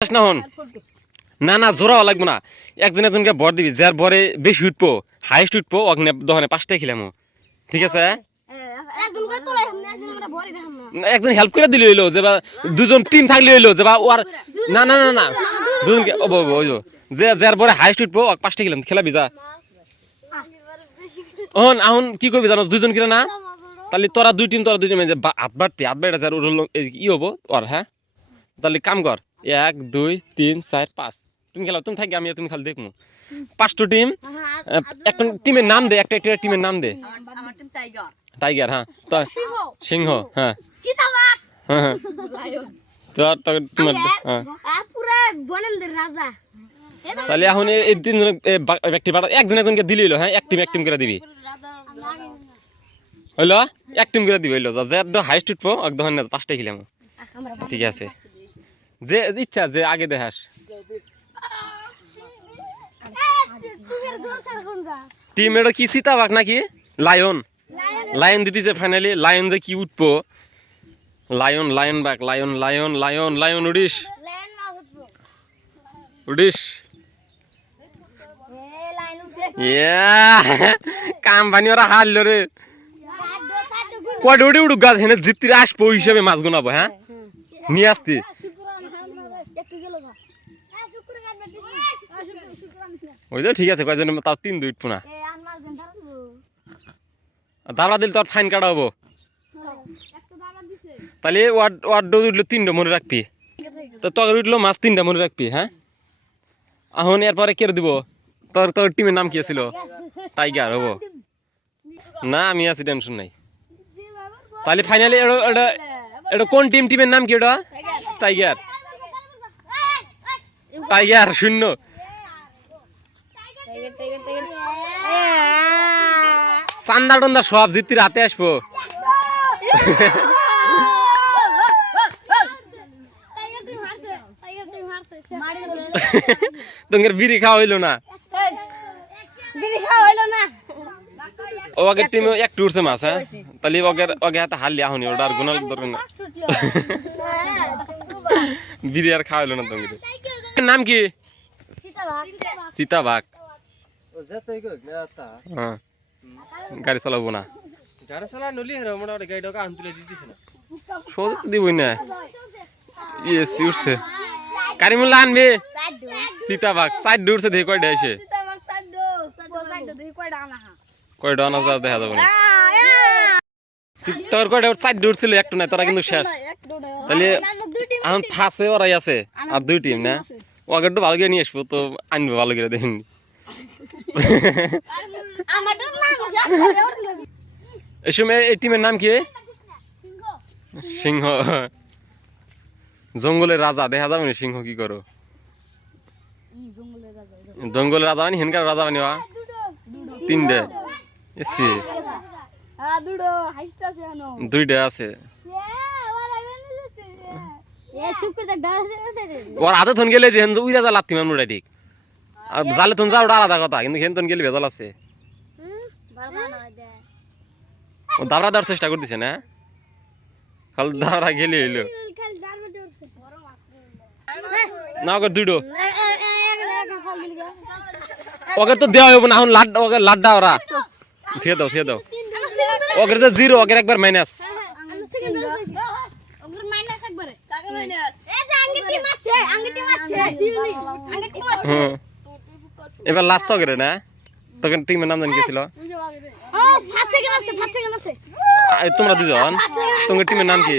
না হন না না জোড়াও লাগবো না একজন একজনকে ভর দিবি যার ভরে বেশি উঠবো হাইস্ট উঠবো অগ্নে দহনে 5টাই খেলাম ঠিক আছে একজন হেল্প করে দিলে হইলো যে বা দুজন টিম থাকলে হইলো যে বা ওর না না না না দুজনকে যে যার ভরে হাইস্ট উঠবো 5টা খেলাম খেলাবি যা অহন আহন কি করবি জানো দুজন কিনা না তাহলে তোরা দুই টিম যে হাত বাড়বি যার ই হবো ওর হ্যাঁ তাহলে কাম কর 1 2 3 4 5 তুমি খেলাও তুমি থাকি আমি তুমি খালি দেখমু 5টা টিম একটা টিমের নাম দে একটা টিমের নাম দে আমার টিম টাইগার টাইগার হ্যাঁ তো সিংহ হ্যাঁ চিতাবাঘ হ্যাঁ লায়ন তো তোমার হ্যাঁ পুরা বনেন্দ্র রাজা তাহলে এখন এই তিন ব্যক্তি একজন একজনকে দিলি হইলো হ্যাঁ এক টিম করে দিবি হইলো এক টিম করে দিবি হইলো যার হাইস্ট উঠবো একদম 5টাই খেলাম ঠিক আছে যে ইচ্ছা যে আগে দেখাস টিম এটা কি চিতাবাঘ নাকি লায়ন লায়ন দিতেছে ফাইনালি লায়ন যে কি উঠবো লায়ন বাঘ লায়ন উড়িস কাম বানি ওরা হারলো রে কয়টা উড়ুক গাছ হেনে জিতিরে আসবো হিসাবে মাছ গুনাবো হ্যাঁ নিয়ে আসতি ওই তো ঠিক আছে কয়জন তাও 3 2 উঠবো না দাবড়া দিল তোর ফাইন কাটা হবো তাহলে ওয়ার্ড উঠলো 3টা মনে রাখবি তো তোর উঠলো মাছ 3টা মনে রাখবি হ্যাঁ এখন এরপরে কে দিব তোর টিমের নাম কি ছিল টাইগার হবো না আমি আছি টেনশন নাই তাহলে ফাইনালি এটা কোন টিমের নাম কি ওটা টাইগার 0 চান্দা টন্দা সব জিতির হাতে আসবো তোমার বিড়ি খাওয়া হইলো না ওকে টিমে একটু উঠছে মাছ হ্যাঁ তাহলে ওকে হাতে হারলি আহনি ওটা আর গুনাল দরকার না বিড়ি আর খাওয়া হইলো না তোমার নাম কি চিতাবাঘ হ্যাঁ গাড়ি চালাবো না সোজা তো দিবই না ইয়েসি উঠছে কারিমুল্লা আনবে চিতাবাঘ 4 উঠছে দেখে কয়টা এসে কয়টা আনা যা দেখা যাবে না তোর কয়টা 4 উঠছিল একটা নাই তোরা কিন্তু শেষ তাহলে এখন ফাঁসে ওরাই আছে আর 2 টিম না ওকে একটু ভালো করে নিয়ে আসবো তো আনবো ভালো করে দেখেন এই সময় এই টিমের নাম কি সিংহ জঙ্গলের রাজা দেখা যাবে না সিংহ কি করো জঙ্গলের রাজা মানে হিনকার রাজা মানে 3টে এসি 2টা আছে ওর হাতে থন গেলে যে উই রাজা লাত্তি মামুটা ঠিক আর জালে থন যা ওটা আলাদা কথা কিন্তু হেন থন গেলে ভেজাল আছে ও দাবড়া দেওয়ার চেষ্টা করতেছে না খালি দাবড়া গেলে হইলো না ওকে 2টো ওকে তো দেওয়া হইব না এখন ওকে লাড্ডা ওরা থিয়ে দাও ওকে যে 0 ওকে একবার মাইনাস এবার লাস্ট ওকে না তোকে টিমের নাম জানি গেছিল তোমরা দুজন তোমার টিমের নাম কি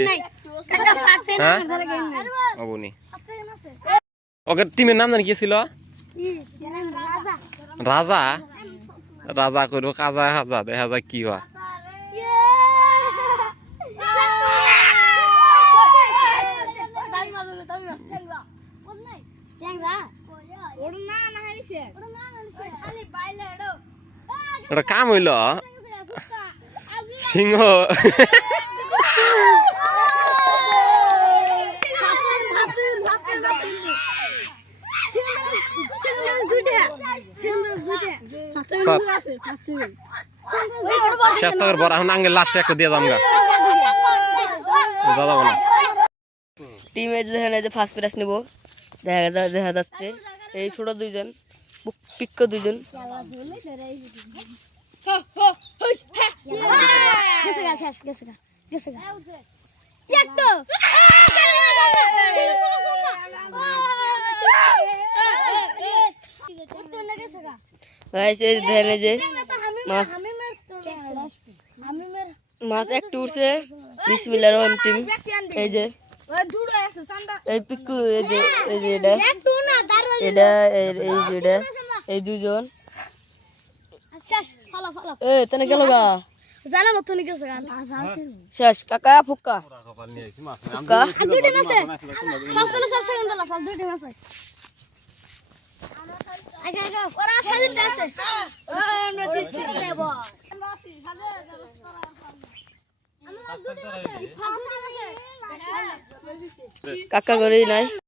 হ্যাঁ অবনি ওকে টিমের নাম জানি কি ছিল রাজা করবো কাজা হাজা দেখা যায় কি হয় এটা কাম হইল সিংহ চেষ্টা করবো এখন আগে লাস্টে একটা দিয়ে দাম গা দাদা বলো টিমে যে ফার্স্ট প্রাইজ নেব দেখা যাচ্ছে এই ছোট দুইজন পিক্ক দুইজন। গেছে গা শেষ গেছে গা গেছে গা একটু গাইস এই দেখেন এই যে মাছ মাছ একটু উঠছে। বিসমিল্লাহির রহমানির রহিম। এই যে এই পিক্কু এই যে এটা এটা এই যে এটা এই দুইজন শেষ ফলো ফলো এ তেনে গেল গা জানা মত নি গেছে গা শেষ কাকা ফুক্কা ফুক্কা আর দুইটা মাছ ফাসলে 4 সেকেন্ড হলো ফাস দুইটা মাছ আচ্ছা আচ্ছা ওরা সাজিটা আছে আমরা দিচ্ছি দেব কাকা করে নাই।